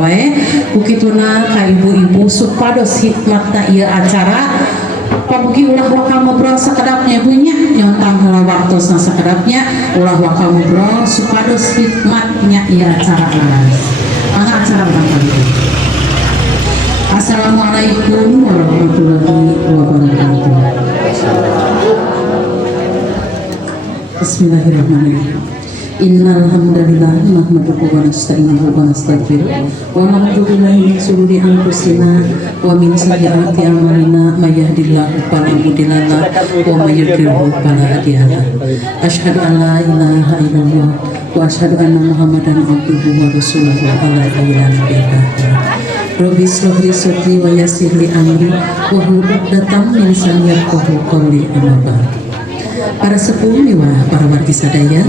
wae bukituna ka ibu-ibu supados hikmatna ieu acara pamugi ulah wakal ngobrol sakedapnya ibunya nyontang heula waktosna sakedapnya ulah wakal ngobrol supados hikmatnya ieu acara laras angga acara barangkali. Assalamualaikum warahmatullahi wabarakatuh. Bismillahirrahmanirrahim. Innal hamdalillah nahmaduhu wa nasta'inuhu wa nastaghfiruh wa na'udzu billahi min shururi anfusina wa min sayyiati a'malina may yahdihillahu fala mudilla lahu wa may yudlil fala hadiya lahu. Asyhadu an la ilaha illallah wa asyhadu anna Muhammadan abduhu wa rasuluhu ala ilaha illallah. Rabbi shrahli sadri wa yassir li amri wa hlul 'uqdatam min lisani yafqahu qawli amma ba'd. Para sepuh miwah para wargi sadaya,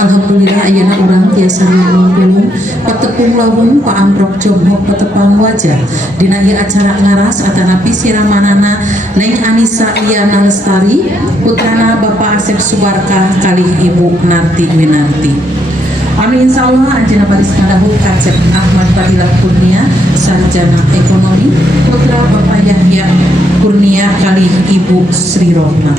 alhamdulillah ayeuna urang tiasa ngulung patepung lawung paamprok jomhok patepang wajah dina ieu acara ngaras atanapi siramanana Neng Anissa Iyana Lestari putrana Bapak Asep Subarkah kalih Ibu Narti Winarti. Amin insyaallah anjeunna baris ngadahu Kacep Ahmad Fadilah Kurnia sarjana ekonomi putra Bapak Yahya Kurnia kalih Ibu Sri Rohma.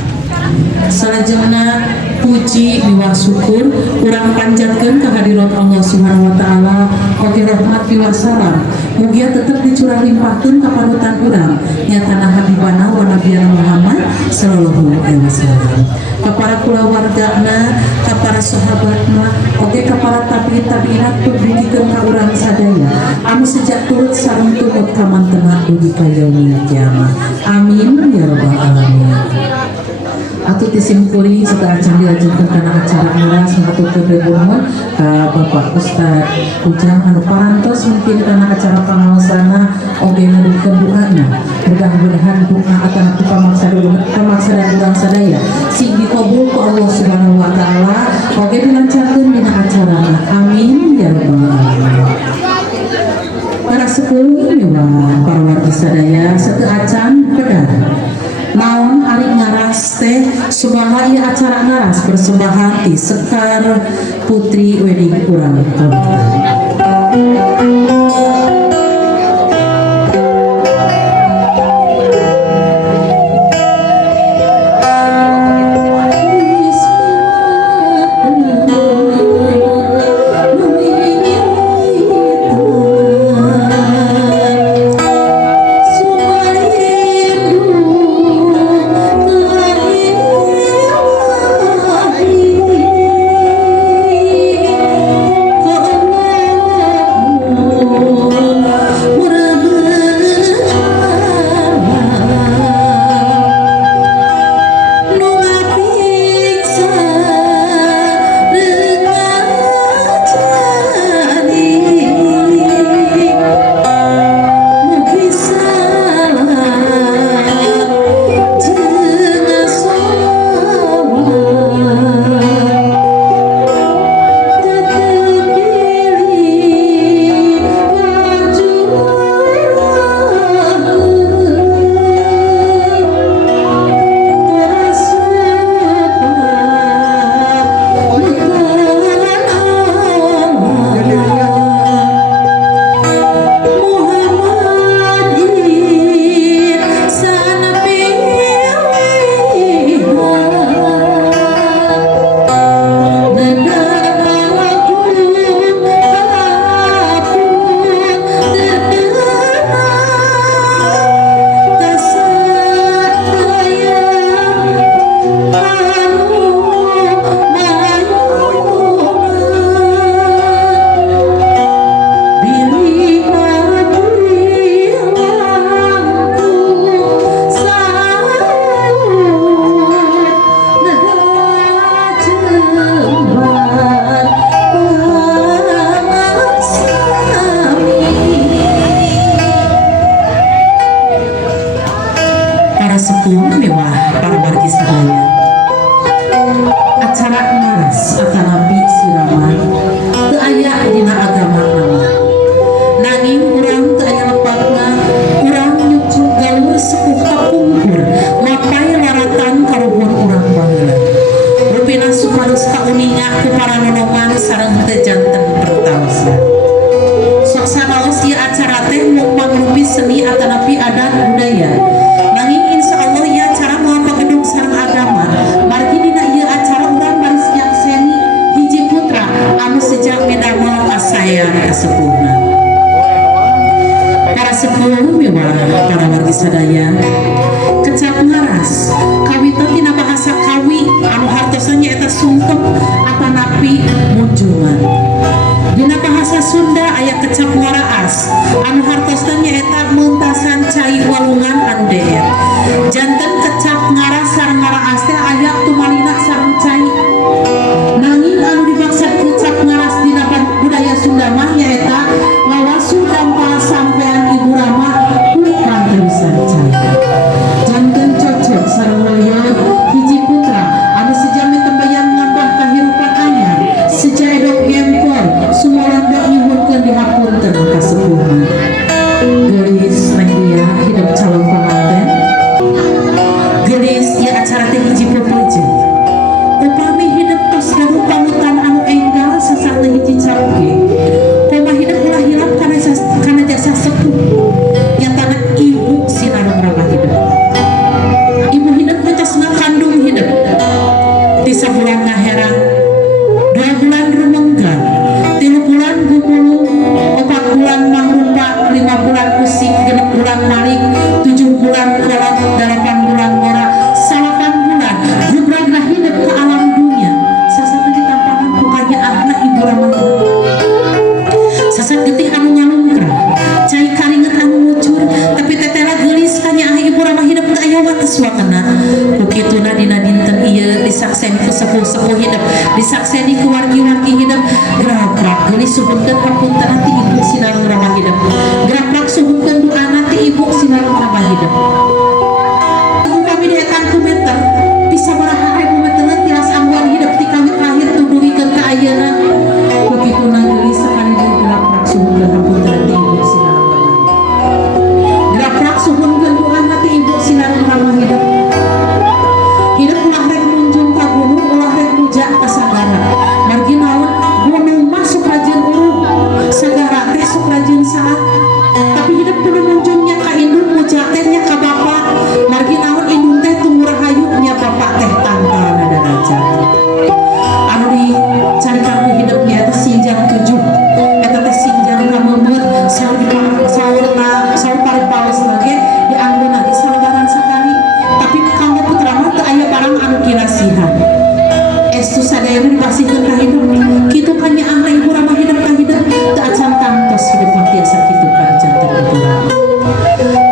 Salajengna puji miwah syukur urang panjatkeun ka hadirat Allah Subhanahu wa taala oge rahmat miwah salam mugia tetep dicurah limpahkeun ka panutan urang nyatana habibana wa nabiyana Muhammad sallallahu alaihi wasallam ka para kulawargana ka para sahabatna oge ka para tabi'in tubikeun ka urang sadaya anu sejak turut sareng tumut ka mantena dugi ka yaumil kiamah amin ya rabbal alamin. Atau disimpuli setelah acan dilanjutkan karena acara ngaras ngatutkeun rebuhun ka Bapak Ustad Ujang anu parantos mungkin karena acara pangaosana oge ngadukeun doana mudah-mudahan doa atanapi pamaksadan urang sadaya sing dikabul ku Allah Subhanahu wa taala oge dilancarkeun dina acarana amin ya rabbal alamin. Para sepuh miwah para wargi sadaya sateu acan pedar naon ari ngaras teh subaha ieu acara ngaras persembahan ti Sekar Putri Wedding urang kabupaten. seni atanapi adat budaya. Nanging insya Allah ya acara mau gedung sareng agama. Margi dina ieu acara urang bari sejak seni hiji putra anu sejak medamel asayang kasepuhna. Para sepuh mewah para wargi sadaya. Kecap ngaras kawita tina bahasa kawi anu hartosna nyaeta sungkep atanapi munjungan. Dina bahasa Sunda aya kecap ngaraas anu hartosna nyaeta muntasan cai walungan anu deet. Janten kecap ngaras sareng ngaraas teh aya tumalina sareng cai. Nanging anu dimaksud kecap ngaras dina budaya Sunda mah nyaeta ngawasu dampal sampean Ibu Rama kurang tulisan cai. Janten cocok sareng loyo hiji putra anu sejami tembayan ngambah kahirupan anyar sejaedok gempor sumolanda nyuhunkeun dihapunten kasepuhan. Geulis neh ieu hidup calon pamanten. Geulis ieu acara teh hiji pepeujeuh. Upami hidup tos gaduh panutan anu enggal sasatna hiji caruge. Koma hidup ulah hilap kana jasa sepuh. Nyatana ibu sinareng ramah hidup. Ibu hidup ngecasna kandung hidup. Di sabulan ngaherang, 2 bulan rumenggang, 3 bulan gumulung, 4 bulan mangrumpa, 5 bulan usik, 6 bulan malik, 7 bulan kolot, 8 bulan ngora, 8 bulan gubragna hidup ke alam dunia. Sasat ditampakan bukannya anak Ibu Rama. Sasat getih anu ngalungkrah, cai karinget anu ngucur, tapi tetela geulis kanya Ibu Rama hidup teu aya wates wakana. Kukituna dina dinten ieu disakseni ku sepuh-sepuh hidup, disakseni ku wargi-wargi hidup. Gerak geulis suhunkeun hapunten ti Ibu sinareng Rama hidup. Gerak suhunkeun doana ti Ibu sinareng Rama hidup. Kami dietang ku meter, bisa baraha ribu meter tilas angguan hidup ti kawit lahir tudugikeun ka ayeuna. Kukituna geulis sakali gerak suhunkeun hapunten ti Ibu sinareng Rama hidup. Gerak suhunkeun doana ti Ibu sinareng Rama hidup. Hidup ulah rek munjung ka gunung, ulah rek muja ka sagara. Margi naon gunung mah sok rajin urung, sagara teh sok rajin saat. Tapi hidup kudu munjungnya ka indung, muja teh nya ka bapa. Margi naon indung teh tunggu rahayu nya bapa teh tangkalna darajat. Anu dicarikan ku hidup nya eta sinjang 7. Eta teh sinjang ka meumeur saur paripaos lage dianggona di salebaran sakali. Tapi kanggo putra mah teu aya barang anu kinasihan. Estu sadaya dipasihkeun ka hidup. Kitu kan nyaangna Ibu Rama hidup ka hidup teu acan tangtos hidup mah tiasa kitu ka janten Ibu Rama.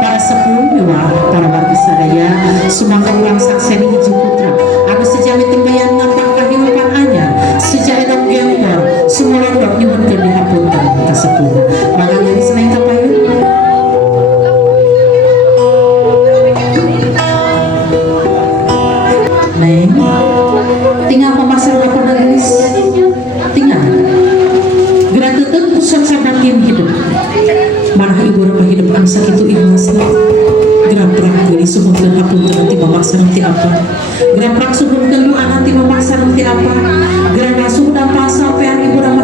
Para sepuh mewah, para wargi sadaya, sumangga urang sakseni hiji putra anu sejami tembayan ngambah kahirupan anyar, sejaedok gempor, sumolondok nyuhunkeun dihapunten ka sepuh. Mangga geus naik ka payun. Neng, tinggal pemasar lapor gelis, tinggal. Gerak tetep pusat sabakin hidup. Marah Ibu Rama hidup anu sakitu ikhlasna. Gerak gelis suhunkeun hapunten nanti memaksa nanti apa. Gerak suhunkeun doa nanti memaksa nanti apa. Gerak suhu dampal sampean Ibu Rama